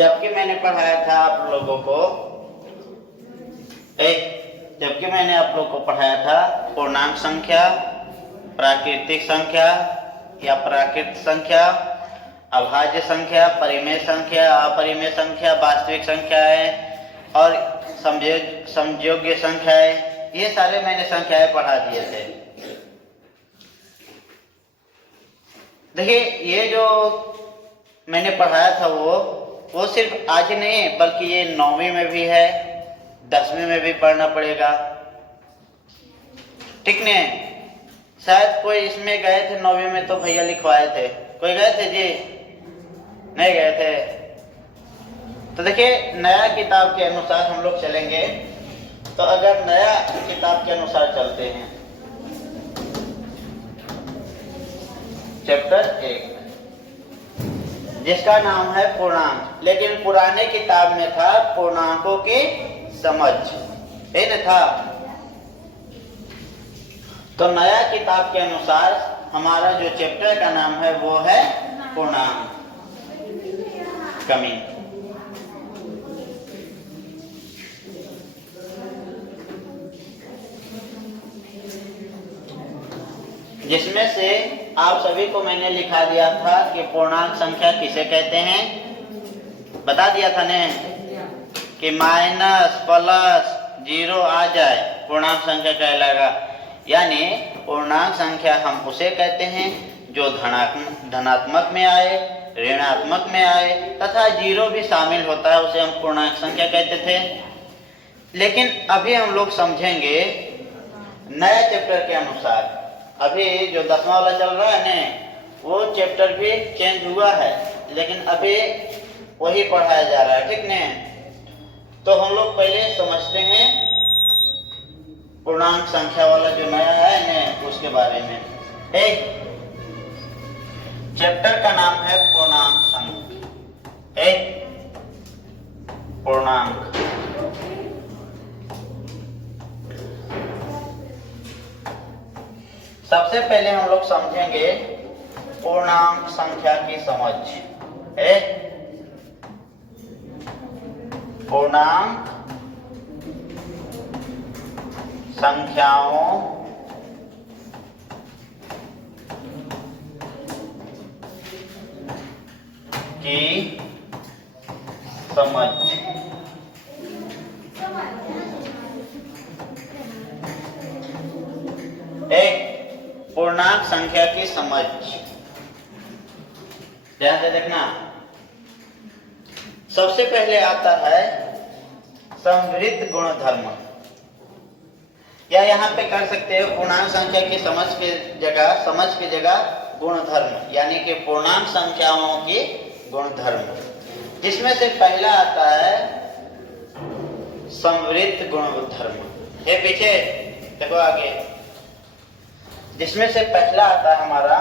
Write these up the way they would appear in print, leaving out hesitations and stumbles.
जबकि मैंने पढ़ाया था आप लोगों को पूर्णांक संख्या, प्राकृतिक संख्या या प्राकृत संख्या, अभाज्य संख्या, परिमेय संख्या, अपरिमेय संख्या, वास्तविक संख्याएं और समयोज्य संख्याएं, ये सारे मैंने संख्याएं पढ़ा दिए थे। देखिए ये जो मैंने पढ़ाया था वो सिर्फ आज ही नहीं बल्कि ये 9वीं में भी है, 10वीं में भी पढ़ना पड़ेगा, ठीक नहीं? शायद कोई इसमें गए थे 9वीं में तो भैया लिखवाए थे, कोई गए थे जी? नहीं गए थे। तो देखिए नया किताब के अनुसार हम लोग चलेंगे। तो अगर नया किताब के अनुसार चलते हैं, चैप्टर 1 जिसका नाम है पूर्णांक, लेकिन पुराने किताब में था पूर्णांकों की समझ, है ना था। तो नया किताब के अनुसार हमारा जो चैप्टर का नाम है वो है पूर्णांक कमी। जिसमें से आप सभी को मैंने लिखा दिया था कि पूर्णांक संख्या किसे कहते हैं, बता दिया था ने कि माइनस प्लस जीरो आ जाए पूर्णांक संख्या कहलाएगा। यानी पूर्णांक संख्या हम उसे कहते हैं जो धनात्मक में आए, ऋणात्मक में आए तथा जीरो भी शामिल होता है, उसे हम पूर्णांक संख्या कहते थे। लेकिन अभी हम लोग समझेंगे नए चैप्टर के अनुसार। अभी जो 10वां वाला चल रहा है ना वो चैप्टर भी चेंज हुआ है, लेकिन अभी वही पढ़ाया जा रहा है, ठीक नहीं? तो हम लोग पहले समझते हैं पूर्णांक संख्या वाला जो नया है ना उसके बारे में। एक चैप्टर का नाम है पूर्णांक संख्या। एक पूर्णांक, सबसे पहले हम लोग समझेंगे पूर्णांक संख्या की समझ। पूर्णांक संख्याओं की समझ। एक पूर्णांक संख्या की समझ, ध्यान से देखना। सबसे पहले आता है संवृत्त गुणधर्म, या यहाँ पे कर सकते हो पूर्णांक संख्या की समझ की जगह गुणधर्म, यानी कि पूर्णांक संख्याओं की गुणधर्म। जिसमें से पहला आता है संवृत्त गुणधर्म। ये पीछे देखो आगे, जिसमें से पहला आता है हमारा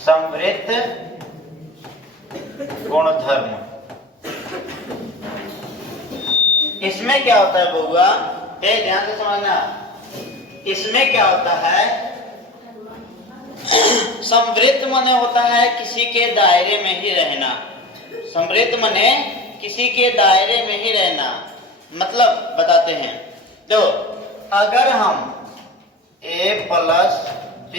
संवृत्त गुणधर्म। इसमें क्या होता है बउआ, ध्यान से समझना। इसमें क्या होता है, संवृत्त माने होता है किसी के दायरे में ही रहना। संवृत्त माने किसी के दायरे में ही रहना, मतलब बताते हैं। तो अगर हम a प्लस b,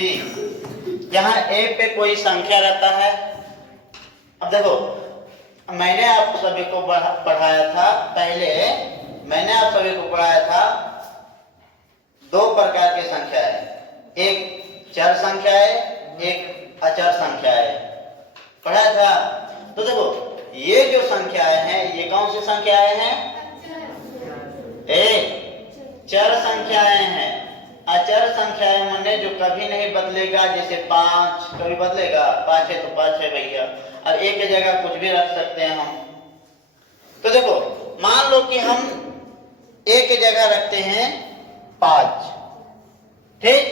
जहां a पे कोई संख्या रहता है। अब देखो मैंने आप सभी को पढ़ाया था, पहले मैंने आप सभी को पढ़ाया था दो प्रकार की संख्या है, एक चर संख्या है, एक अचर संख्या है, पढ़ाया था। तो देखो ये जो संख्याएं हैं ये कौन सी संख्याएं हैं, एक चर संख्याएं हैं। अचर संख्याएं माने जो कभी नहीं बदलेगा, जैसे 5 कभी बदलेगा, 5 है तो 5 है भैया। अब एक की जगह कुछ भी रख सकते हैं हम। तो देखो मान लो कि हम एक की जगह रखते हैं 5, ठीक,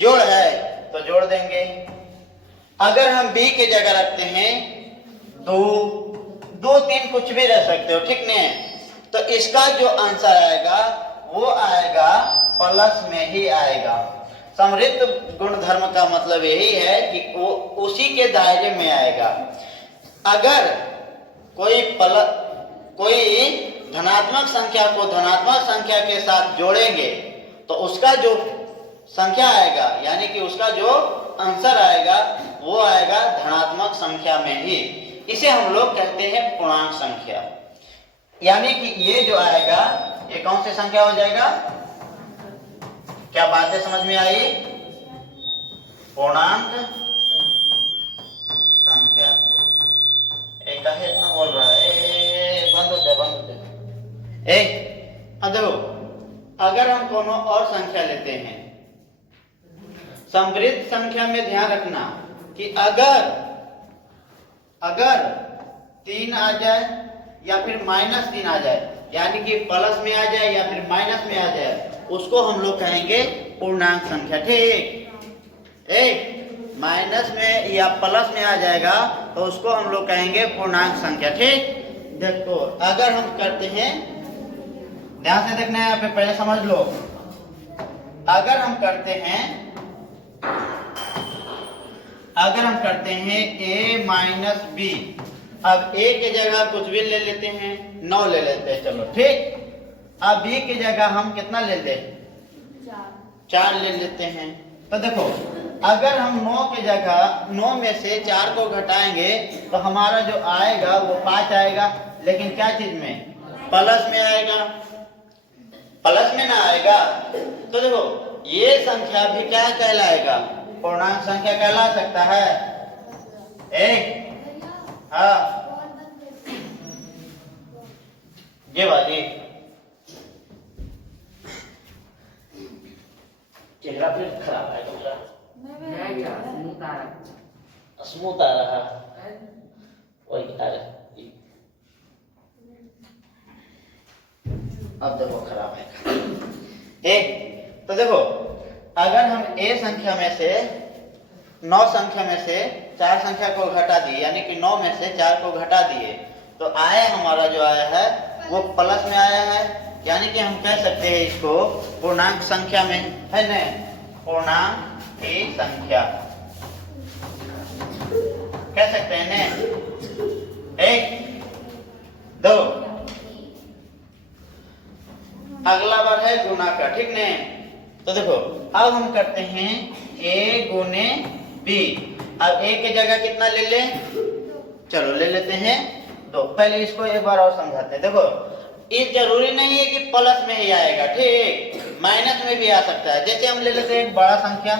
जोड़ है तो जोड़ देंगे। अगर हम b की जगह रखते हैं 2, 2, 3 कुछ भी रह सकते हो, ठीक नहीं? तो इसका जो आंसर आएगा वो आएगा प्लस में ही आएगा। समृद्ध गुणधर्म का मतलब यही है कि वो उसी के दायरे में आएगा। अगर कोई धनात्मक संख्या को धनात्मक संख्या के साथ जोड़ेंगे तो उसका जो संख्या आएगा यानी कि उसका जो आंसर आएगा वो आएगा धनात्मक संख्या में ही। इसे हम लोग कहते हैं पूर्णांक संख्या। यानी कि ये जो आएगा ये कौन सी संख्या हो जाएगा? क्या बातें समझ में आई? पूर्णांक संख्या। एक काहे इतना बोल रहा है? बंद हो जाए। देखो, अगर हम कोनो और संख्या लेते हैं, समृद्ध संख्या में ध्यान रखना कि अगर 3 आ जाए या फिर -3 आ जाए, यानी कि प्लस में आ जाए या फिर माइनस में आ जाए, उसको हम लोग कहेंगे पूर्णांक संख्या। ठीक, माइनस में या प्लस में आ जाएगा तो उसको हम लोग कहेंगे पूर्णांक संख्या। ठीक, देखो अगर हम करते हैं, ध्यान से देखना है यहाँ पे, पहले समझ लो। अगर हम करते हैं a माइनस बी, अब a के जगह कुछ भी ले लेते हैं, 9 ले लेते हैं, चलो ठीक। अब b की जगह हम कितना ले लेते हैं? 4 ले लेते हैं। तो देखो अगर हम 9 की जगह 9 में से 4 को घटाएंगे तो हमारा जो आएगा वो 5 आएगा, लेकिन क्या चीज में? प्लस में आएगा, प्लस में ना आएगा। तो देखो ये संख्या भी क्या कहलाएगा? पूर्णांक संख्या कहला सकता है। हाँ, ये वाली चेहरा फिर खराब है तुम्हारा, स्मूथ आ रहा, वही आ रहा। अब देखो खराब है। तो देखो अगर हम a संख्या में से 9 संख्या में से 4 संख्या को घटा दिए, यानी कि 9 में से 4 को घटा दिए, तो आया हमारा जो आया है वो प्लस में आया है, यानी कि हम कह सकते हैं इसको पूर्णांक संख्या में, है ना? पूर्णांक की संख्या कह सकते हैं ना। 1 2, अगला बार है गुना का, ठीक ने? तो देखो अब हम करते हैं a गुने b। अब a की जगह कितना ले ले? चलो ले लेते हैं 2। पहले इसको एक बार और समझाते हैं। देखो ये जरूरी नहीं है कि प्लस में ही आएगा, ठीक, माइनस में भी आ सकता है। जैसे हम ले लेते हैं एक बड़ा संख्या,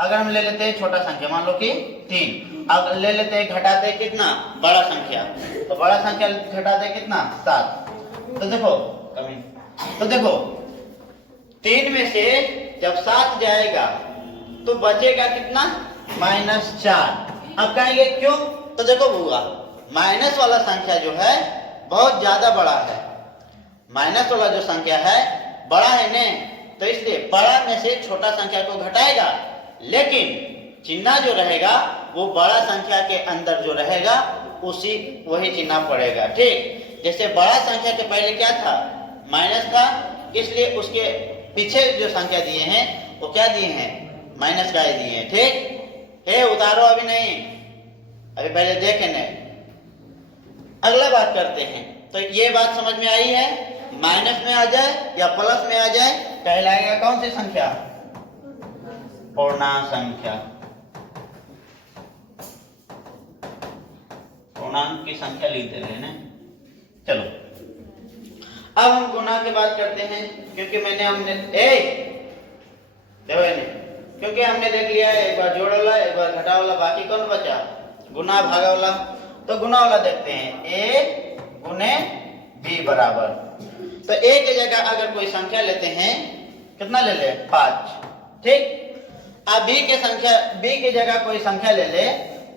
अगर हम ले लेते हैं छोटा संख्या, मान लो कि 3, अब ले लेते हैं घटाते हैं कितना? बड़ा संख्या, तो बड़ा संख्या घटाते हैं कितना? 7। तो देखो कमी, तो देखो 3 में से जब 7 जाएगा तो बचेगा कितना? -4। अब कहेंगे क्यों? तो देखो बुआ, माइनस वाला संख्या जो है बहुत ज्यादा बड़ा है, माइनस वाला जो संख्या है बड़ा है ने, तो इसलिए बड़ा में से छोटा संख्या को घटाएगा, लेकिन चिन्ह जो रहेगा वो बड़ा संख्या के अंदर जो रहेगा वही चिन्ह पड़ेगा। ठीक, जैसे बड़ा संख्या के पहले क्या था? माइनस था, इसलिए उसके पीछे जो संख्या दिए हैं वो क्या दिए हैं? माइनस का ही दिए हैं। ठीक है, उतारो अभी नहीं, अभी पहले देखें नहीं। अगला बात करते हैं, तो ये बात समझ में आई है? माइनस में आ जाए या प्लस में आ जाए कहलाएगा कौन सी संख्या? पूर्णांक संख्या। पूर्णांक की संख्या लिख दे रहे हैं ना। चलो अब हम गुना की बात करते हैं, क्योंकि क्योंकि हमने देख लिया है, एक बार जोड़ वाला एक बार घटा वाला, बाकी कौन बचा? गुना भागा वाला। तो गुना वाला देखते हैं, a गुने b बराबर। तो a की जगह अगर कोई संख्या लेते हैं, कितना ले ले? 5। ठीक, अब b की जगह कोई संख्या ले ले,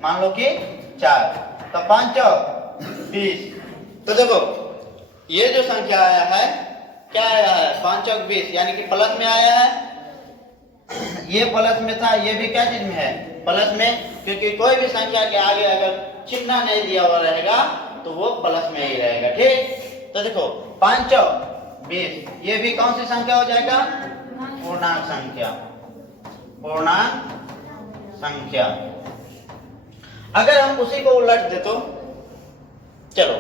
मान लो कि 4, तो 5 चौक 20। तो देखो ये जो संख्या आया है क्या आया है? 5 चौक 20, यानी कि प्लस में आया है। ये प्लस में था, ये भी क्या चीज में है? प्लस में, क्योंकि कोई भी संख्या के आगे अगर चिन्ह नहीं दिया हुआ रहेगा तो वो प्लस में ही रहेगा। ठीक, तो देखो 5 चौक 20, ये भी कौन सी संख्या हो जाएगा? पूर्णांक संख्या, पूर्णांक संख्या। अगर हम उसी को उलट दे तो चलो,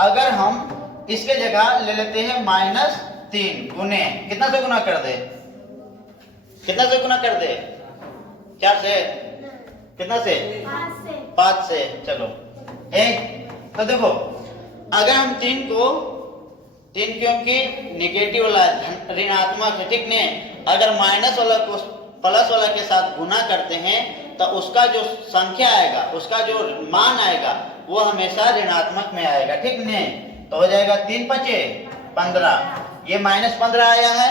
अगर हम इसके जगह ले लेते हैं -3 गुने, कितना से गुना कर दे, कितना से गुना कर दे, क्या से, कितना से, 5 से। चलो तो देखो, अगर हम 3 क्योंकि निगेटिव वाला ऋणात्मक है, ठीक नहीं, अगर माइनस वाला को प्लस वाला के साथ गुना करते हैं तो उसका जो संख्या आएगा, उसका जो मान आएगा वो हमेशा ऋणात्मक में आएगा, ठीक नहीं। तो हो जाएगा 3 5 15, ये -15 आया है,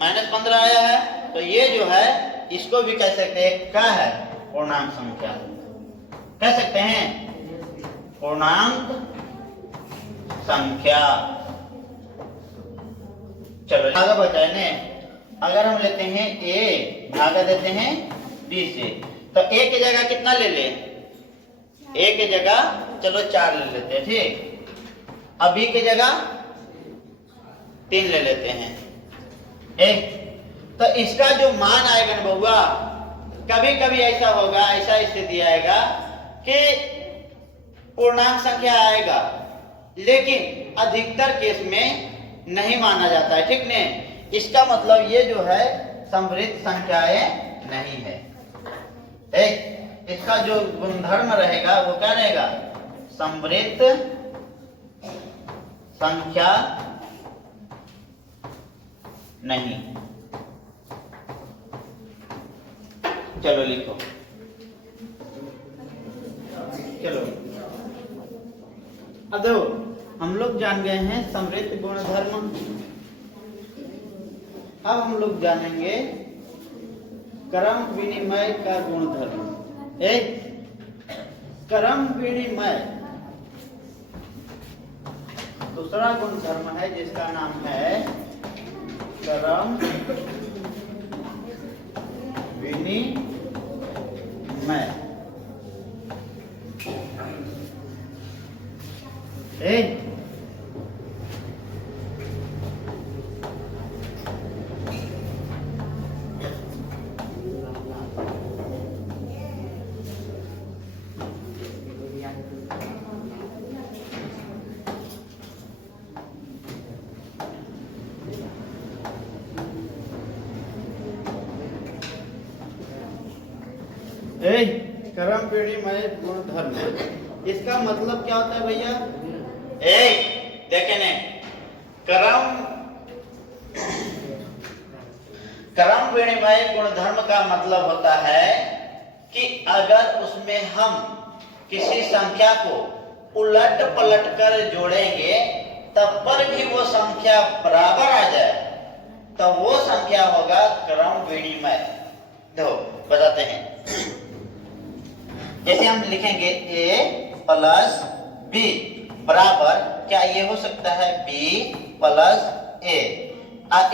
-15 आया है, तो ये जो है इसको भी कह सकते हैं क्या है, पूर्णांक संख्या कह सकते हैं, पूर्णांक संख्या। चलो आगे बताए ने, अगर हम लेते हैं a भागा देते हैं b से, तो a की जगह कितना ले ले, a की जगह चलो 4 ले लेते हैं, ठीक। अब b की जगह 3 ले लेते हैं, तो इसका जो मान आएगा ना बउआ, कभी कभी ऐसा होगा, ऐसा स्थिति आएगा कि पूर्णांक संख्या आएगा, लेकिन अधिकतर केस में नहीं माना जाता है, ठीक नहीं। इसका मतलब ये जो है समृद्ध संख्याएं नहीं है, इसका जो गुणधर्म रहेगा वो क्या रहेगा, समृद्ध संख्या नहीं। चलो लिखो, चलो अब देखो, हम लोग जान गए हैं समृद्ध गुणधर्म, अब हम लोग जानेंगे क्रम विनिमय का गुणधर्म। क्रम विनिमय दूसरा गुणधर्म है जिसका नाम है क्रम विनिमय। क्रम विनिमय गुणधर्म, इसका मतलब क्या होता है भैया, देखे ने, क्रम विनिमय गुणधर्म का मतलब होता है कि अगर उसमें हम किसी संख्या को उलट पलट कर जोड़ेंगे तब पर भी वो संख्या बराबर आ जाए, तो वो संख्या होगा क्रम विनिमय। देखो बताते हैं, जैसे हम लिखेंगे a प्लस b बराबर, क्या ये हो सकता है b प्लस a।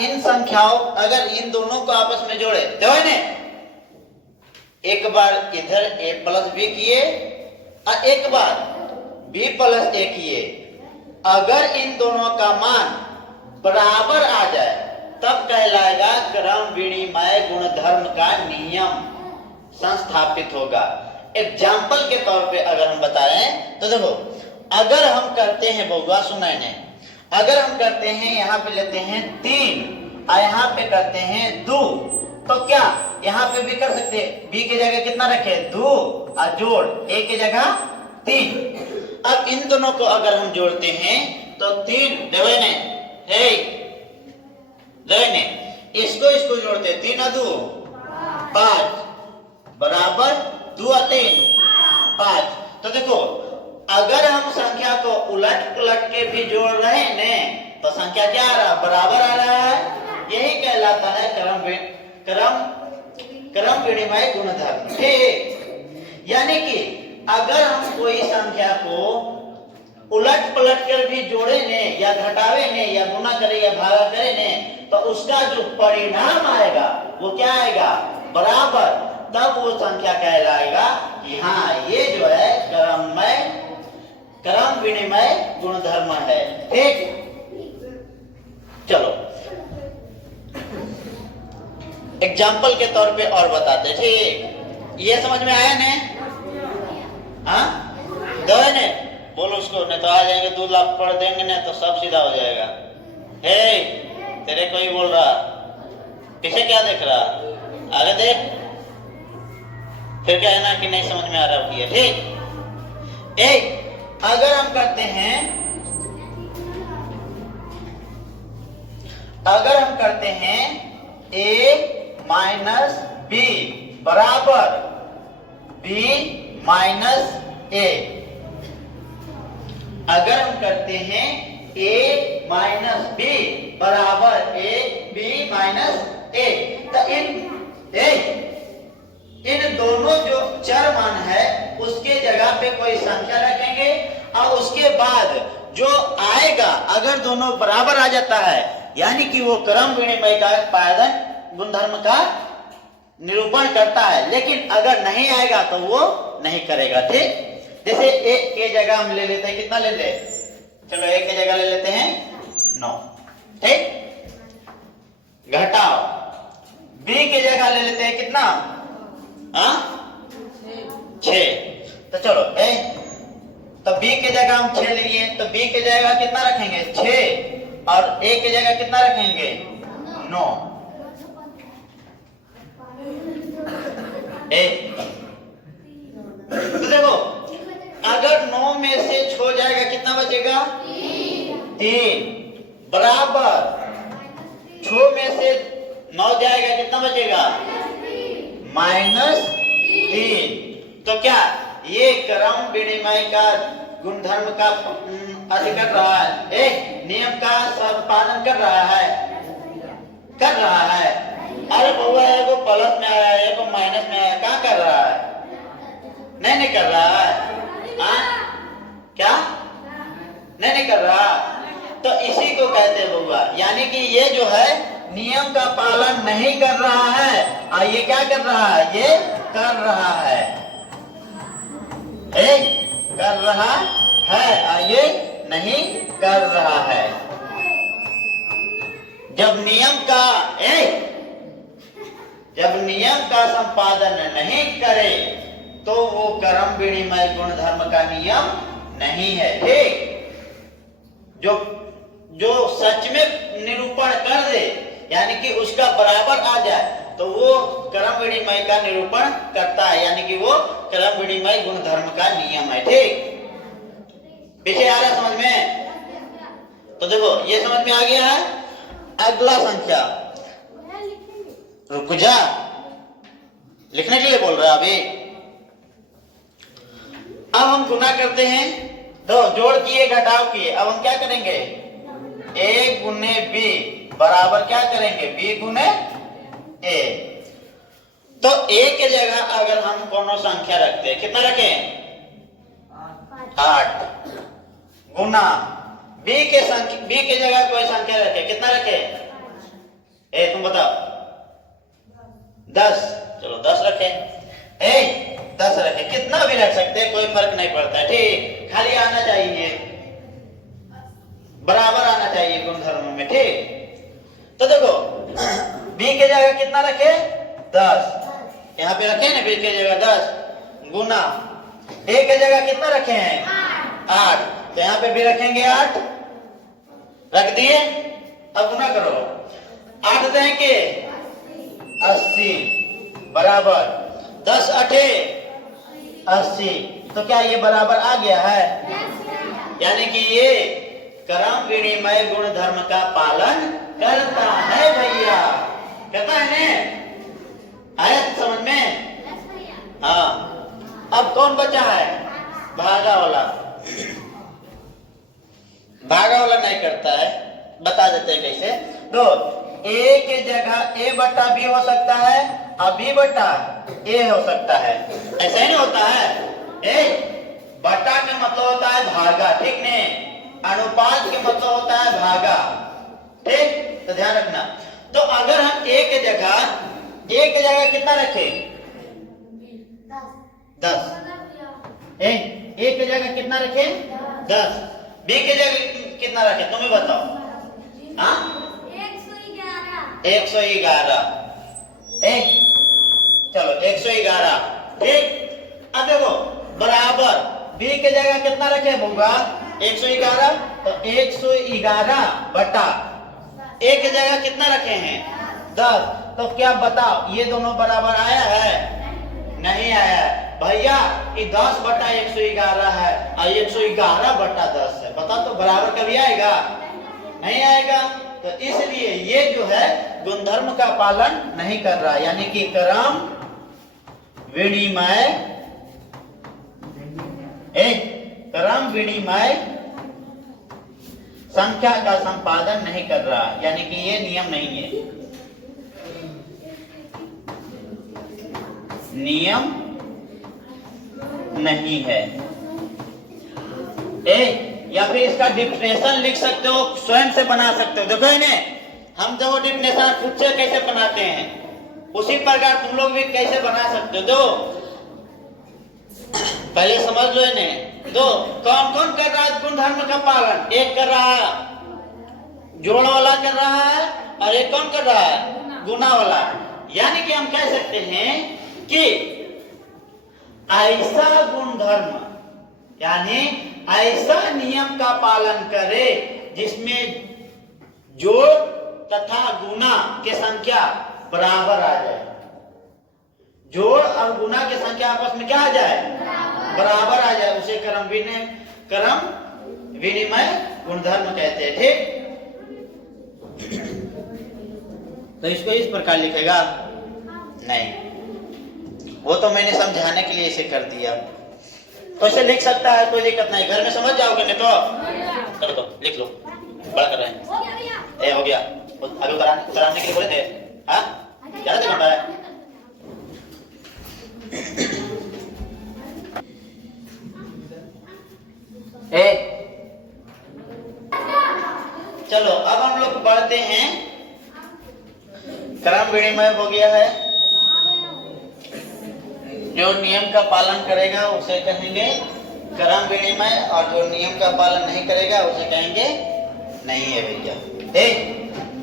इन संख्याओं अगर इन दोनों को आपस में जोड़े तो है ना, एक बार इधर a प्लस b किए और एक बार b प्लस a किए, अगर इन दोनों का मान बराबर आ जाए तब कहलाएगा क्रम विनिमय गुणधर्म का नियम संस्थापित होगा। एग्जाम्पल के तौर पे अगर हम बताएं तो देखो, अगर हम करते हैं बउआ सुनाई ने, अगर हम करते हैं यहाँ पे लेते हैं 3 और यहाँ पे करते हैं 2, तो क्या यहाँ पे भी कर सकते हैं, b की जगह कितना रखे 2 और जोड़ a की जगह 3। अब इन दोनों को अगर हम जोड़ते हैं तो 3 इसको जोड़ते हैं, 3 और 2 5 बराबर 2 और 3 5। तो देखो, अगर हम संख्या को उलट पलट के भी जोड़ रहे हैं ने तो संख्या क्या आ रहा, बराबर आ रहा है। यही कहलाता है क्रम विनिमय गुणधर्म। ठीक, यानी कि अगर हम कोई संख्या को उलट पलट कर भी जोड़े ने या घटावे ने या गुना करे या भागा करे ने तो उसका जो परिणाम आएगा वो क्या आएगा, बराबर। तब वो संख्या कहलाएगा कि हाँ ये जो है क्रम विनिमय गुणधर्म है। ठीक, चलो एग्जाम्पल के तौर पे और बताते हैं। ठीक, ये समझ में आया ने? हाँ, दो है ने? बोलो उसको, नहीं तो आ जाएंगे 2 लाख पढ़ देंगे ना तो सब सीधा हो जाएगा। हे, तेरे को ही बोल रहा, पीछे क्या देख रहा, आगे देख। फिर क्या है ना कि नहीं समझ में आ रहा है। ठीक, अगर हम करते हैं, अगर हम करते हैं a माइनस b बराबर b माइनस a, अगर हम करते हैं a माइनस b बराबर a b माइनस a, तो इन दोनों जो चर मान है उसके जगह पे कोई संख्या रखेंगे और उसके बाद जो आएगा अगर दोनों बराबर आ जाता है यानी कि वो क्रम विनिमय का पायदन गुणधर्म का निरूपण करता है। लेकिन अगर नहीं आएगा तो वो नहीं करेगा। ठीक, जैसे a के जगह हम ले लेते हैं, कितना ले लेते हैं? चलो a के जगह ले लेते हैं 9। ठीक, घटाओ b के जगह ले लेते हैं कितना? 6। तो चलो तो b के जगह हम 6 लिए तो b के जगह कितना रखेंगे? 6 और a के जगह कितना रखेंगे? 9। तो देखो अगर 9 में से 6 जाएगा कितना बचेगा? 3 बराबर 6 में से 9 जाएगा कितना बचेगा? -3। तो क्या ये क्रम विनिमय का गुणधर्म का अधिक कर रहा है, नियम का संपादन कर रहा है, कर रहा है। अरे बउआ एगो प्लस में आया है, एगो माइनस में आया, क्या कर रहा है? नहीं कर रहा है। क्या नहीं कर रहा? तो इसी को कहते हैं बउआ, यानी कि ये जो है नियम का पालन नहीं कर रहा है और ये क्या कर रहा है? ये कर रहा है, कर रहा है और ये नहीं कर रहा है। जब नियम का संपादन नहीं करे तो वो क्रम विनिमय गुणधर्म का नियम नहीं है। ठीक, जो सच में निरूपण कर दे यानी कि उसका बराबर आ जाए तो वो क्रम विनिमय का निरूपण करता है, यानी कि वो क्रम विनिमय गुणधर्म का नियम है। ठीक, पीछे आ रहा समझ में? तो देखो ये समझ में आ गया है। अगला संख्या, रुक जा, लिखने के लिए बोल रहा है अभी। अब हम गुना करते हैं, तो जोड़ किए घटाव किए, अब हम क्या करेंगे? a गुने b बराबर क्या करेंगे? b गुने a। तो a के जगह अगर हम कोनो संख्या रखते हैं, कितना रखें? 8 गुना b के जगह कोई संख्या रखे, कितना रखे? तुम बताओ। 10। चलो 10 रखे, 10 रखे, कितना भी रख सकते हैं, कोई फर्क नहीं पड़ता है। ठीक, खाली आना चाहिए, बराबर आना चाहिए गुणधर्म में। ठीक, तो देखो b के जगह कितना रखे? 10। यहाँ पे रखे ना b के जगह 10 गुना a के जगह कितना रखे हैं? 8। तो यहाँ पे भी रखेंगे 8, रख दिए। अब गुना करो, 8 देंगे 80 बराबर 10 8 80। तो क्या ये बराबर आ गया है? यानी कि ये क्रम विनिमय गुणधर्म का पालन करता है भैया, कहता है ने? आया समझ में? हाँ, अब कौन बचा है? भागा वाला। भागा वाला नहीं करता है, बता देते हैं कैसे। तो a के जगह a बटा b हो सकता है और b बटा a हो सकता है, ऐसा ही नहीं होता है? बटा का मतलब होता है भागा, ठीक ने? अनुपात के मतलब होता है भागा। ठीक, तो ध्यान रखना। तो अगर हम a के जगह कितना रखें? 10। a के जगह कितना रखें? 10। b के जगह कितना रखें? तुम्हें बताओ। 111। एक, चलो 111, ठीक। अब देखो बराबर b के जगह कितना रखे होगा 111, तो 111 बटा a के जगह कितना रखे हैं 10। तो क्या बताओ ये दोनों बराबर आया है? नहीं आया है भैया। ये 10 बटा 111 है और 111 बटा 10 है। बता तो बराबर कभी आएगा? नहीं आएगा। तो इसलिए ये जो है गुणधर्म का पालन नहीं कर रहा, यानी कि क्रम विनिमय क्रम विनिमय संख्या का संपादन नहीं कर रहा, यानी कि ये नियम नहीं है, नियम नहीं है। या फिर इसका डिफिनेशन लिख सकते हो, स्वयं से बना सकते हो। देखो इन्हें हम जो डिफिनेशन खुद से कैसे बनाते हैं उसी प्रकार तुम लोग भी कैसे बना सकते हो। दो पहले समझ लो इन्हें। दो कौन कौन कर रहा है गुणधर्म का पालन? एक कर रहा है जोड़ वाला कर रहा है और एक कौन कर रहा है गुना वाला। यानी कि हम कह सकते हैं कि ऐसा गुणधर्म यानी ऐसा नियम का पालन करे जिसमें जोड़ तथा गुना के संख्या बराबर आ जाए। जोड़ और गुना की संख्या आपस में क्या आ जाए? बराबर आ जाए। उसे क्रम विनिमय गुणधर्म कहते हैं, ठीक। तो इसको इस प्रकार लिखेगा नहीं, वो तो मैंने समझाने के लिए इसे कर दिया। तो इसे लिख सकता है, कोई दिक्कत नहीं। घर में समझ जाओगे नहीं तो कर दो, लिख लो। बड़ा कर रहे हैं हो गया। अभी उतराने के लिए बोले थे, हाँ क्या देखा है? चलो अब हम लोग बढ़ते हैं। क्रम विनिमय हो गया है। जो नियम का पालन करेगा उसे कहेंगे क्रम विनिमय, और जो नियम का पालन नहीं करेगा उसे कहेंगे नहीं है भैया।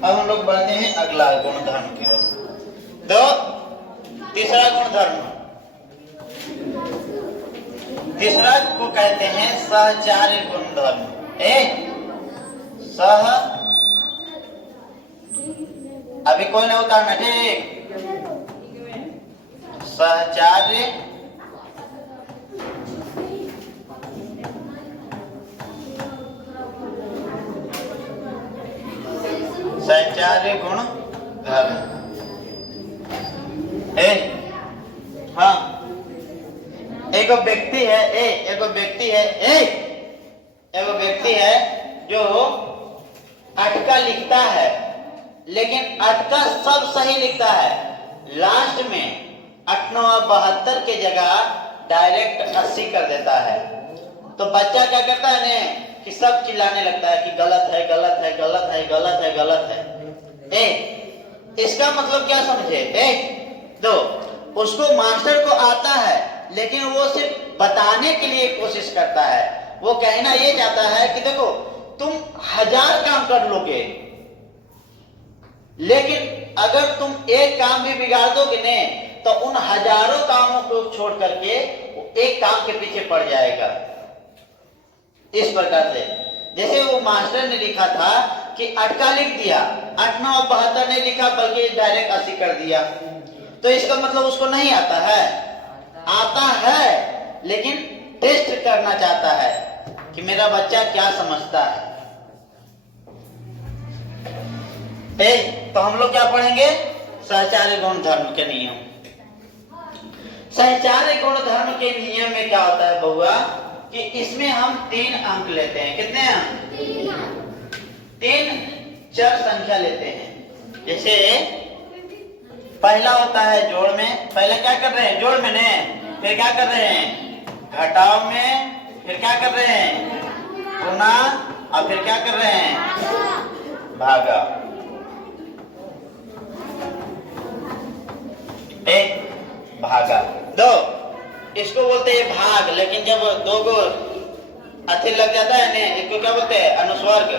अब हम लोग बढ़ते हैं अगला गुणधर्म की ओर। दो तीसरा गुणधर्म, तीसरा को कहते हैं सहचार्य गुणधर्म। सह अभी कोई ना उतारना, ठीक। सहचार्य सहचार्य गुण धर्म। हाँ एक व्यक्ति है एक व्यक्ति है जो अटका लिखता है, लेकिन अटका सब सही लिखता है, लास्ट में 892 के जगह डायरेक्ट 80 कर देता है। तो बच्चा क्या करता है ने कि सब चिल्लाने लगता है कि गलत है गलत है गलत है गलत है गलत है। इसका मतलब क्या समझे? दो उसको मास्टर को आता है, लेकिन वो सिर्फ बताने के लिए कोशिश करता है। वो कहना ये चाहता है कि देखो तुम 1000 काम कर लोगे, लेकिन अगर तुम एक काम भी बिगाड़ दोगे ने तो उन हजारों कामों को छोड़ करके वो एक काम के पीछे पड़ जाएगा। इस प्रकार से जैसे वो मास्टर ने लिखा था कि अटका लिख दिया, 892 नहीं लिखा बल्कि डायरेक्ट 80 कर दिया, तो इसका मतलब उसको नहीं आता है। आता है लेकिन टेस्ट करना चाहता है कि मेरा बच्चा क्या समझता है। तो हम लोग क्या पढ़ेंगे? सहचार्य गुण धर्म के नियम। सहचार्य गुण धर्म के नियम में क्या होता है बउआ कि इसमें हम 3 अंक लेते हैं। कितने अंक? 3 चर संख्या लेते हैं। जैसे पहला होता है जोड़ में, पहले क्या कर रहे हैं? जोड़ में ने, फिर क्या कर रहे हैं? घटाव में, फिर क्या कर रहे हैं? गुना, और फिर क्या कर रहे हैं? भागा। एक भागा। दो इसको बोलते हैं भाग, लेकिन जब दो गो अथी लग जाता है ने, इसको क्या बोलते हैं? अनुस्वर्ग,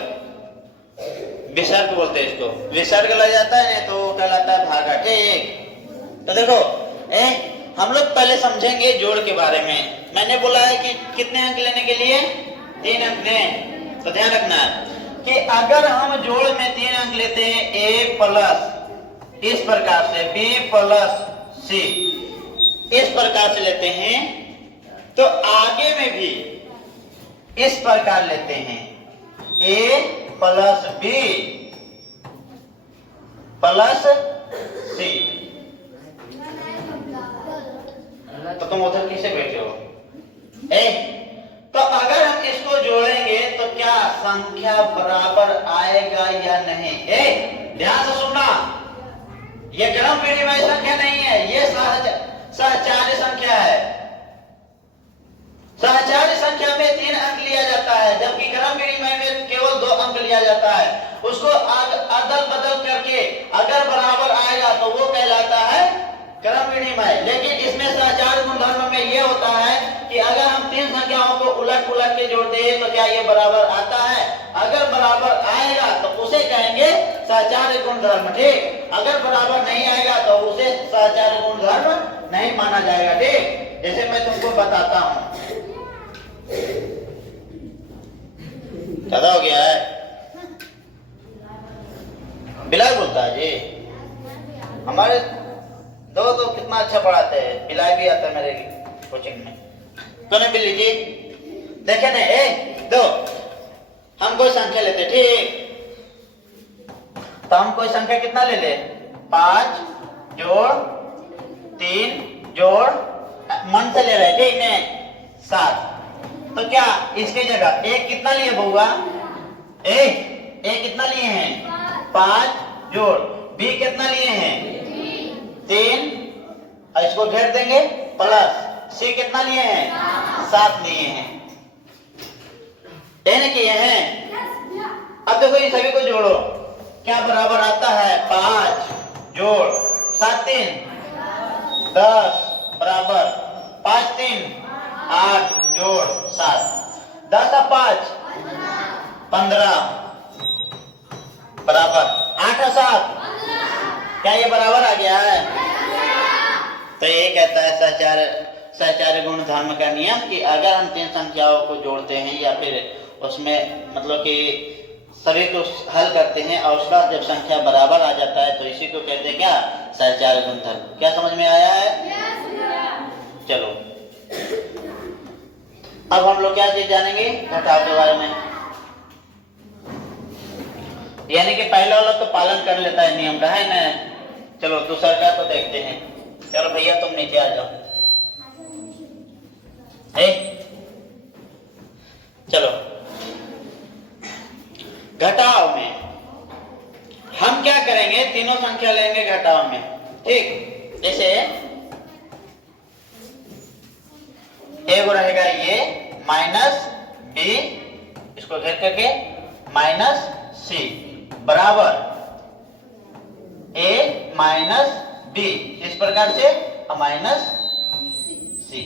विसर्ग बोलते हैं इसको। विसर्ग लग जाता है ने तो कहलाता है भागा। ठीक। तो देखो हम लोग पहले समझेंगे जोड़ के बारे में। मैंने बोला है कि कितने अंक लेने के लिए 3 अंक ने, तो ध्यान रखना कि अगर हम जोड़ में 3 अंक लेते हैं a प्लस इस प्रकार से b प्लस c इस प्रकार से लेते हैं, तो आगे में भी इस प्रकार लेते हैं a plus b plus c। तो तुम उधर किसे बैठे हो? तो अगर हम इसको जोड़ेंगे तो क्या संख्या बराबर आएगा या नहीं? ध्यान से सुनना, ये क्रम विनिमय संख्या नहीं है, ये सहचार्य संख्या है। सहचार्य संख्या में 3 अंक लिया जाता है, जबकि क्रम विनिमय में केवल 2 अंक लिया जाता है। उसको अदल बदल करके अगर बराबर आएगा तो वो कहलाता है क्रम विनिमय। लेकिन इसमें सहचार्य गुणधर्म में ये होता है कि अगर हम 3 संख्याओं को उलट पुलट के जोड़ते हैं तो क्या ये बराबर आता है? अगर बराबर आएगा तो उसे कहेंगे सहचार्य गुणधर्म, ठीक। अगर बराबर नहीं आएगा तो उसे सहचार्य गुणधर्म नहीं माना जाएगा, ठीक। जैसे मैं तुमको बताता हूं, ज्यादा हो गया है, बिलाल बोलता है जी, हमारे दो तो कितना अच्छा पढ़ाते हैं, बिलाल भी आता है मेरे कोचिंग में। तो नहीं बिल्ली जी, देखे ना, दो हम कोई संख्या लेते, ठीक। तो हम कोई संख्या कितना ले ले? 5 जोड़ 3 जोड़ मन से ले रहे, ठीक है, 7। तो क्या इसकी जगह एक कितना लिए बउआ? एक कितना लिए हैं? 5 जोड़ b कितना लिए हैं? 3, और इसको घेर देंगे प्लस c कितना लिए हैं? 7 लिए हैं, देने किए हैं। अब देखो इन सभी को जोड़ो, क्या बराबर आता है? 5 जोड़ 7 3 10 बराबर 5 3 8 जोड़ 7, 10 और 5 15 बराबर 8 और 7, क्या ये बराबर आ गया है? तो ये कहता है सहचार्य गुणधर्म का नियम कि अगर हम 3 संख्याओं को जोड़ते हैं या फिर उसमें मतलब कि सभी को हल करते हैं और उसका जब संख्या बराबर आ जाता है तो इसी को कहते हैं क्या? सहचार्य गुणधर्म। क्या समझ में आया है? चलो अब हम लोग क्या चीज जानेंगे? घटाव के बारे में। यानी कि पहला वाला तो पालन कर लेता है नियम का, है ना। चलो दूसरा का तो देखते हैं। चलो भैया तुम नीचे आ जाओ। चलो घटाव में हम क्या करेंगे? तीनों संख्या लेंगे घटाव में, ठीक। जैसे एक रहेगा ये माइनस b, इसको घेर करके माइनस c बराबर a माइनस b, इस प्रकार से माइनस c।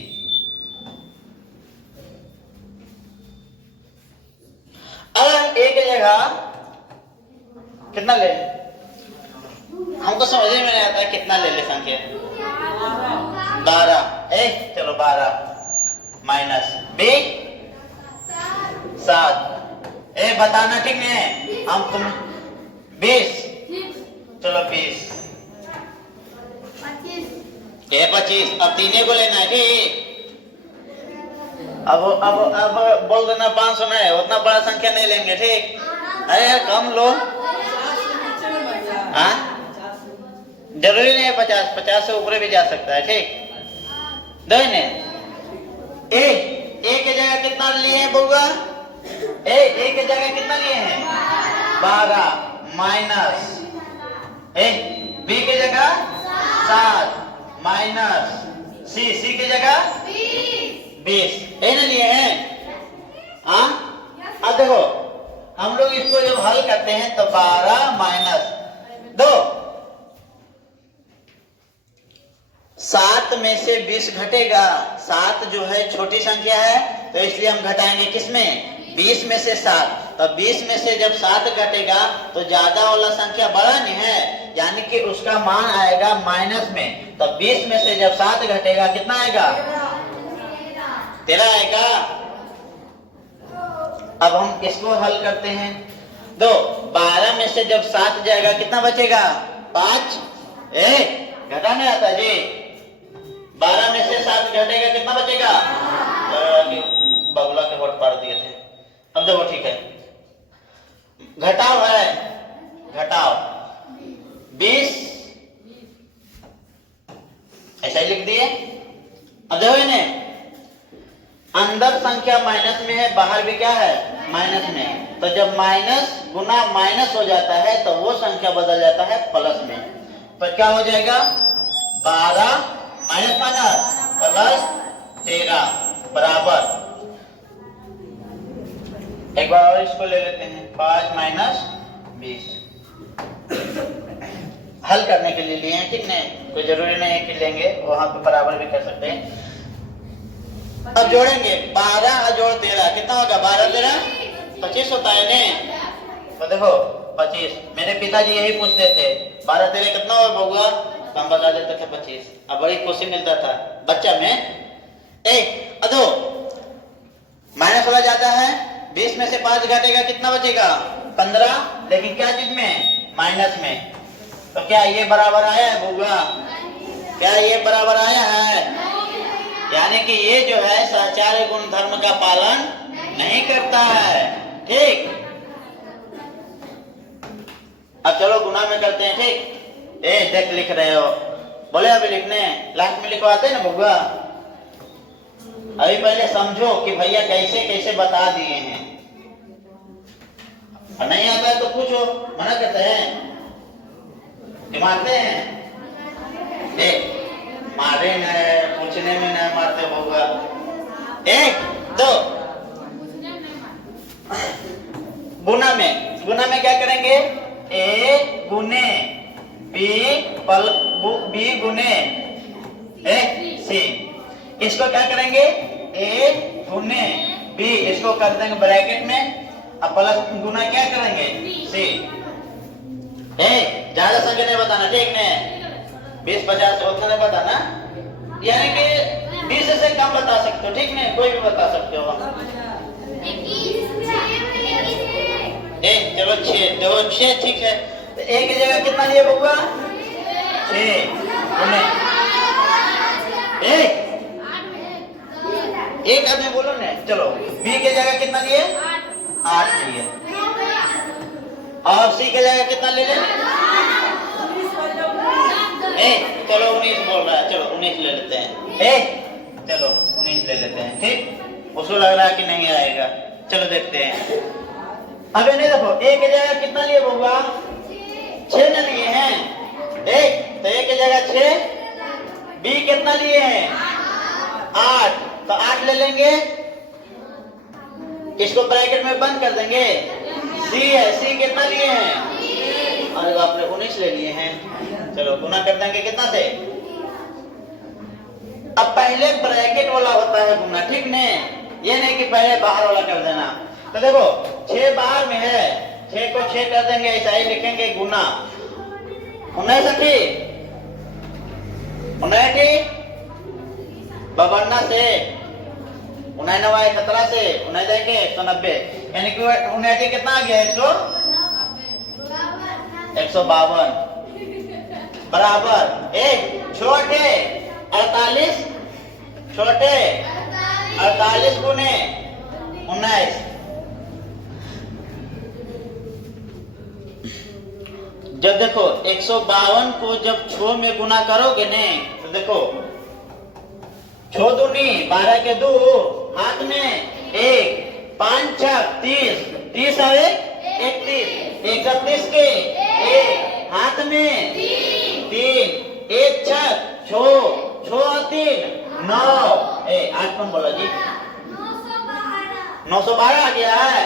अब हम a की जगह कितना ले? हमको समझ में नहीं आता कितना ले संख्या? 12। चलो 12 माइनस b 7। बताना, ठीक है। हम तुम 20, चलो 20 25। अब तीनों को लेना है, ठीक। अब बोल देना 500 है, उतना बड़ा संख्या नहीं लेंगे, ठीक। अरे कम लो, हाँ जरूरी नहीं है 50 से ऊपर भी जा सकता है, ठीक। दो ने ए की जगह कितना लिए हैं बउआ? ए की जगह कितना लिए हैं? 12 माइनस बी की जगह 7 माइनस सी की जगह 20 ना लिए हैं। हाँ अब देखो हम लोग इसको जब हल करते हैं तो 12 माइनस 2, 7 में से 20 घटेगा। 7 जो है छोटी संख्या है तो इसलिए हम घटाएंगे किसमें? 20 में से 7। तो 20 में से जब 7 घटेगा तो ज्यादा वाला संख्या बड़ा नहीं है, यानी कि उसका मान आएगा माइनस में। तो 20 में से जब 7 घटेगा कितना आएगा? 13 आएगा। अब हम इसको हल करते हैं। दो 12 में से जब 7 जाएगा कितना बचेगा? 5। घटा नहीं आता जी। 12 में से 7 घटेगा कितना बचेगा? बगुला के वोट पार दिए थे। अब देखो ठीक है, घटाव है, घटाव 20 ऐसा ही लिख दिए। अब देखो इन्हें, अंदर संख्या माइनस में है, बाहर भी क्या है? माइनस में। तो जब माइनस गुना माइनस हो जाता है तो वो संख्या बदल जाता है प्लस में। तो क्या हो जाएगा? 12 माइनस माइनस प्लस 13 बराबर, एक बार और इसको ले लेते हैं, 5 माइनस 20। हल करने के लिए लिए हैं, ठीक नहीं, कोई जरूरी नहीं है कि लेंगे, वहां पे बराबर भी कर सकते हैं। अब जोड़ेंगे 12 जोड़ 13 कितना होगा? 12 13 25 होता है ने। तो देखो 25, मेरे पिताजी यही पूछते थे 12 13 कितना होगा बउआ? हम बता देते थे 25। अब बड़ी खुशी मिलता था बच्चा में। अदो माइनस वाला जाता है, 20 में से 5 घटेगा कितना बचेगा? 15। लेकिन क्या चीज में? माइनस में। तो क्या ये बराबर आया है बउआ? क्या ये बराबर आया है? यानी कि ये जो है साचार्य गुण धर्म का पालन नहीं करता है, ठीक। अब चलो गुना में करते हैं, ठीक। देख लिख रहे हो, बोले अभी लिखने लास्ट में लिखवाते ना बउआ। अभी पहले समझो कि भैया कैसे कैसे बता दिए हैं। और नहीं आता है तो पूछो, मना करते हैं कि मारते हैं? मारे न, पूछने में न मारते होगा। 1 2 गुना में क्या करेंगे? A गुने B गुने C। इसको क्या करेंगे? A गुने B, इसको कर देंगे ब्रैकेट में। अब प्लस गुना क्या करेंगे? C। ज्यादा संख्या नहीं बताना, ठीक नहीं, 20 50 उतना नहीं बताना, यानी कि 20 से कम बता सकते हो, ठीक नहीं, कोई भी बता सकते हो। चलो 6 2 6 ठीक है। तो A की जगह कितना लिए बउआ? 6 गुने एक आदमी बोलो ना। चलो B की जगह कितना लिए? 8 लिए। और C की जगह कितना ले लें? चलो 19 बोल रहा है, चलो 19 ले लेते हैं। चलो 19 ले लेते हैं, ठीक। उसको लग रहा है कि नहीं आएगा, चलो देखते हैं। अब नहीं देखो, A की जगह कितना लिए बउआ? 6 न लिए हैं। तो A की जगह 6, B कितना लिए हैं? 8, तो 8 ले लेंगे, इसको ब्रैकेट में बंद कर देंगे। C है, C कितना लिए हैं? अरे बाप रे 19 ले लिए हैं। चलो गुना कर देंगे कितना से? अब पहले ब्रैकेट वाला होता है गुना, ठीक नहीं, ये नहीं कि पहले बाहर वाला कर देना। तो देखो 6 बाहर में है, 6 को 6 कर देंगे, ऐसा ही लिखेंगे गुना। 59 बबन्ना से 99 खतरा से 190, यानी कि 59 कितना आ गया? 152 बराबर 1 छोटे 48 गुने 19। जब देखो 152 को जब 6 में गुना करोगे ने, तो देखो 6 दूनी 12 के 2 हाथ में 1 5 6 30 30 और 31 31 के 1 हाथ में 3 1 6 3 9 8 कौन बोला जी? 912 आ गया है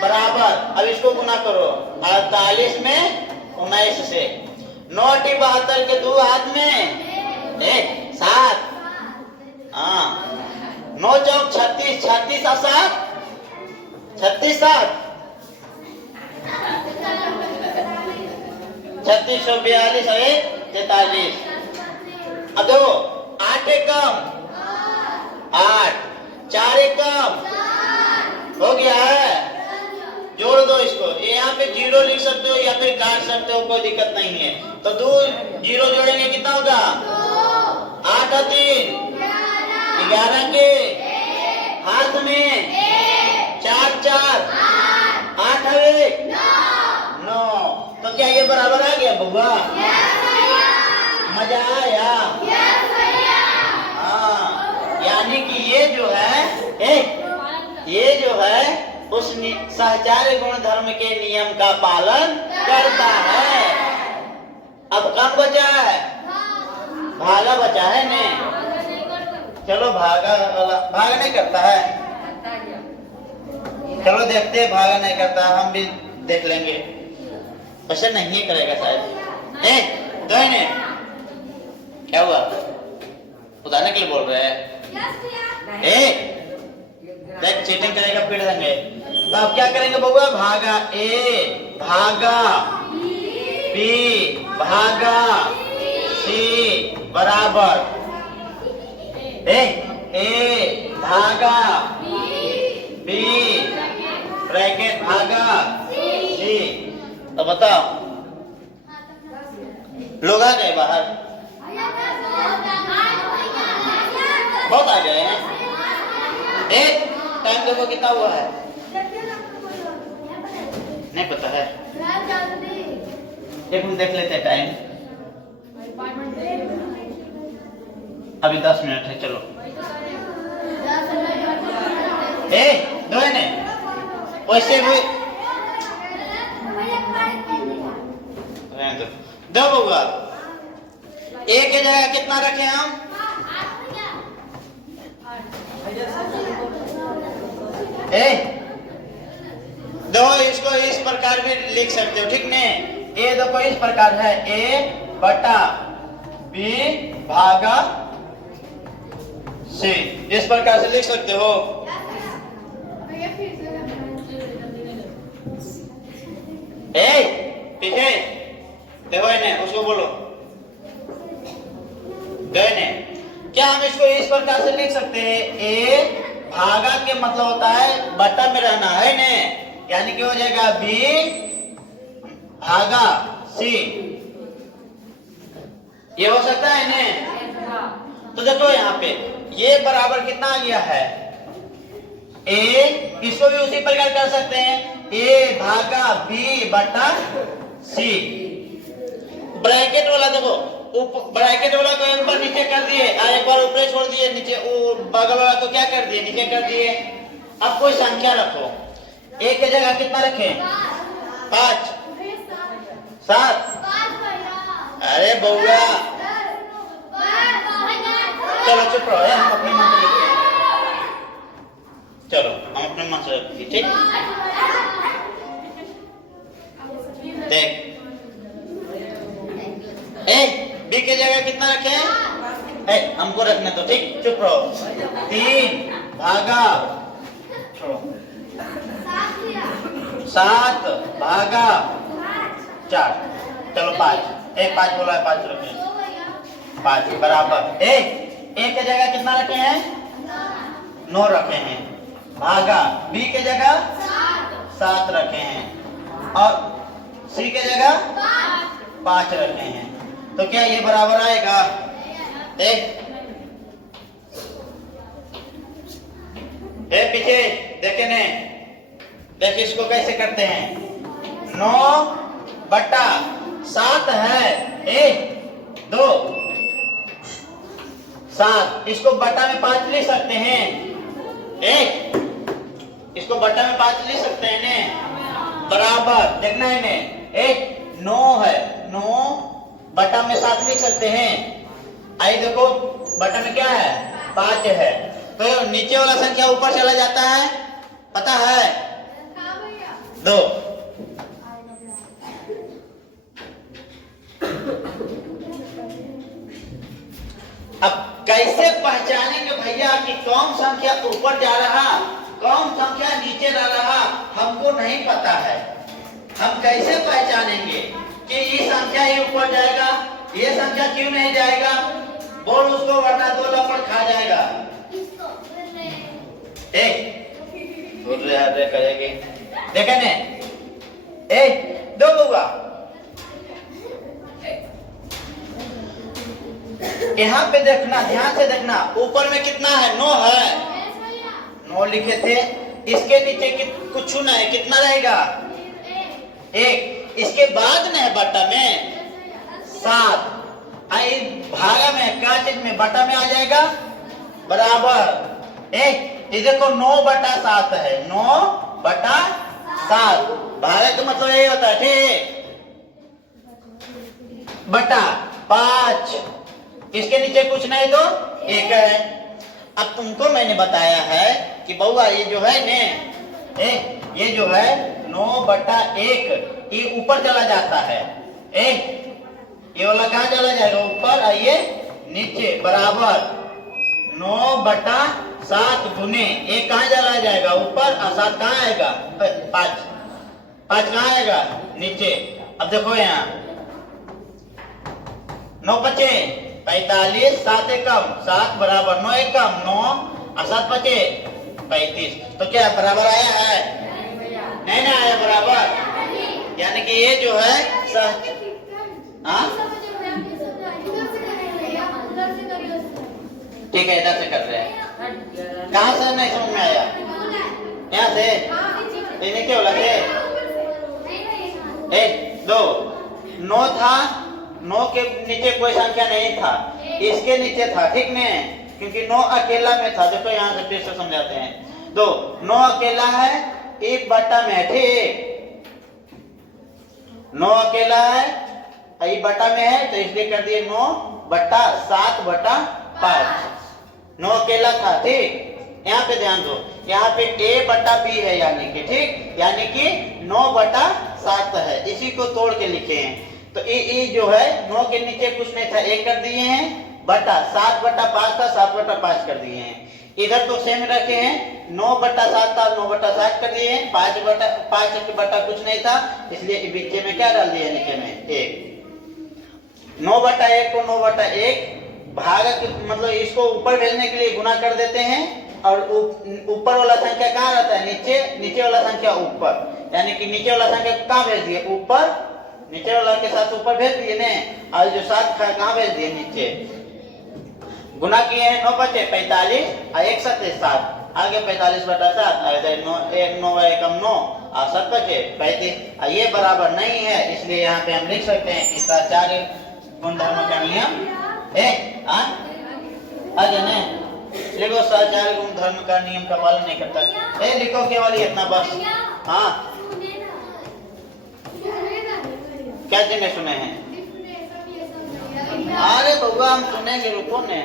बराबर। अब इसको गुना करो 48 में 19 से, 9 72 के 2 हाथ में 7, 9 चौक 36 36 और 7 36 7 3642 और 43। अब देखो 8 एकम 8, 4 एकम हो गया है, जोड़ दो इसको। ये यहाँ पे 0 लिख सकते हो या फिर काट सकते हो, कोई दिक्कत नहीं है। तो 2 0 जोड़ेंगे कितना होगा? 8 और 3 11 के हाथ में 4 4 8 और 1 9। तो क्या ये बराबर आ गया बउआ? मजा आया? हाँ, यानी कि ये जो है उस सहचार्य गुण धर्म के नियम का पालन करता है। अब कम बचा है? भागा बचा है ने। चलो भागा नहीं करता है, चलो देखते हैं। भागा नहीं करता, हम भी देख लेंगे। वैसे नहीं करेगा शायद। ने क्या हुआ? उतारने के लिए बोल रहे हैं? देख चीटिंग करेगा पीट देंगे। तो अब क्या करेंगे बउआ? भागा ए भागा बी भागा सी बराबर ए भागा बी ब्रैकेट भागा सी। तो बताओ, लोग आ गए बाहर? बहुत आ गए हैं। टाइम देखो कितना हुआ है? नहीं पता है? एक मिनट देख लेते हैं टाइम। अभी 10 मिनट है। चलो 2 ने वैसे भी दो बउआ। एक की जगह कितना रखे हम? 2। इसको इस प्रकार भी लिख सकते हो, ठीक ने? ए देखो इस प्रकार है, A बटा B भागा C। इस प्रकार से लिख सकते हो। पीछे देखो इन्हें, उसको बोलो। ने क्या हम इसको इस प्रकार से लिख सकते हैं? A भागा के मतलब होता है बटा में रहना है ने, यानी कि हो जाएगा B भागा C। ये हो सकता है ने? तो देखो यहाँ पे ये बराबर कितना आ गया है? A, इसको भी उसी प्रकार कर सकते हैं, A भागा B बटा C। ब्रैकेट वाला देखो, ब्रैकेट वाला को एक बार नीचे कर दिए, एक बार ऊपर छोड़ दिए, नीचे बगल वाला को क्या कर दिए? नीचे कर दिए। अब कोई संख्या रखो। एक की जगह कितना रखें? 5 7। अरे बउआ चलो चुप रहो, हम अपने मन से लिखते हैं। चलो हम अपने मन से लिखते, ठीक? देख बी की जगह कितना रखे? हमको रखने तो, ठीक? चुप रहो। 3 भागा 7 भागा 4। चलो 5 बोला है, 5 रखे। 5 बराबर एक की जगह कितना रखे हैं? 9 रखे हैं। भागा बी की जगह 7 रखे हैं और सी की जगह 5 रखे हैं। तो क्या ये बराबर आएगा? पीछे देखे ने, देख इसको कैसे करते हैं। 9 बटा 7 है 2 7। इसको बटा में 5 लिख सकते हैं। इसको बटा में 5 लिख सकते हैं ने, बराबर देखना है ने। 9 है, 9 बटा में 7 लिख सकते हैं। आई देखो बटा में क्या है? 5 है। तो नीचे वाला संख्या ऊपर चला जाता है, पता है? 2। अब कैसे पहचानेंगे भैया कि कौन संख्या ऊपर जा रहा, कौन संख्या नीचे जा रहा? हमको नहीं पता है। हम कैसे पहचानेंगे कि ये संख्या ऊपर जाएगा, ये संख्या क्यों नहीं जाएगा? बोल उसको, वरना 2 लपड़ खा जाएगा। करेगी देखे ने, दो बउआ यहाँ पे देखना, ध्यान से देखना, ऊपर में कितना है? 9 है, 9 लिखे थे। इसके नीचे कुछ ना है, कितना रहेगा? 1। इसके बाद में है बट्टा में 7, भागा में क्या चीज में? बट्टा में आ जाएगा बराबर 1। ये देखो 9/7 है, 9/7 भागा का मतलब यही होता है, ठीक? बटा 5, इसके नीचे कुछ नहीं तो 1 है। अब तुमको मैंने बताया है कि बउआ ये जो है ने, ये जो है 9/1 ये ऊपर चला जाता है। ये वाला कहाँ चला जाएगा? ऊपर। आइए नीचे बराबर 9/7 गुने 1 कहाँ चला जाएगा? ऊपर। और 7 कहाँ आएगा? 5 कहाँ आएगा? नीचे। अब देखो यहाँ 9×5 = 45, 7 कम 7 बराबर 9 1 कम 9 और 7 × 5 = 35। तो क्या बराबर आया है? नहीं ना आया बराबर। यानी कि ये जो है सच। ठीक है, इधर से कर रहे हैं। कहाँ से नहीं समझ में आया? यहाँ से नीचे वाला से 1 2 9 था, 9 के नीचे कोई संख्या नहीं था, इसके नीचे था, ठीक नहीं? क्योंकि 9 अकेला में था। देखो यहाँ से फिर से समझाते हैं। 9 अकेला है, 1 बट्टा में है, ठीक? 9 अकेला है, 1 बट्टा में है, तो इसलिए कर दिए 9/7/5। 9 अकेला था, ठीक? यहाँ पे ध्यान दो, यहाँ पे A/B है, यानी कि, ठीक? यानी कि 9/7 है, इसी को तोड़ के लिखे हैं। तो ये जो है 9 के नीचे कुछ नहीं था, 1 कर दिए हैं, बटा 7/5 था, 7/5 कर दिए हैं। इधर तो सेम रखे हैं, 9/7 था, 9/7 कर दिए हैं, 5 बटा कुछ नहीं था, इसलिए बीच में क्या डाल दिए? नीचे में 1। 9/1 को 9/1 भाग, मतलब इसको ऊपर भेजने के लिए गुना कर देते हैं, और ऊपर वाला संख्या कहाँ रहता है? नीचे वाला संख्या ऊपर, यानी कि नीचे वाला संख्या कहाँ भेज दिए? ऊपर। नीचे वाला के साथ ऊपर भेज दिए ने, और जो 7 कहाँ भेज दिए? नीचे। गुना किए हैं 9×5 = 45 और 1 7 7, आगे 45/7 आ जाए 9 1 कम 9 और 7 × 5 = 35। ये बराबर नहीं है, इसलिए यहाँ पे हम लिख सकते हैं कि सचार्य गुणधर्म का नियम आगे ने लिखो, सचार्य गुणधर्म का नियम का पालन नहीं करता। लिखो केवल इतना बस। हाँ, क्या चीज में सुने हैं? अरे बउआ हम सुनेंगे, रुको ने,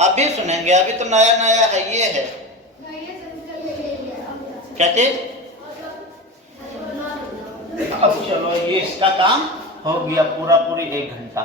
अभी सुनेंगे, अभी तो नया नया है, ये है क्या चीज? अब चलो, ये इसका काम हो गया पूरी 1 घंटा।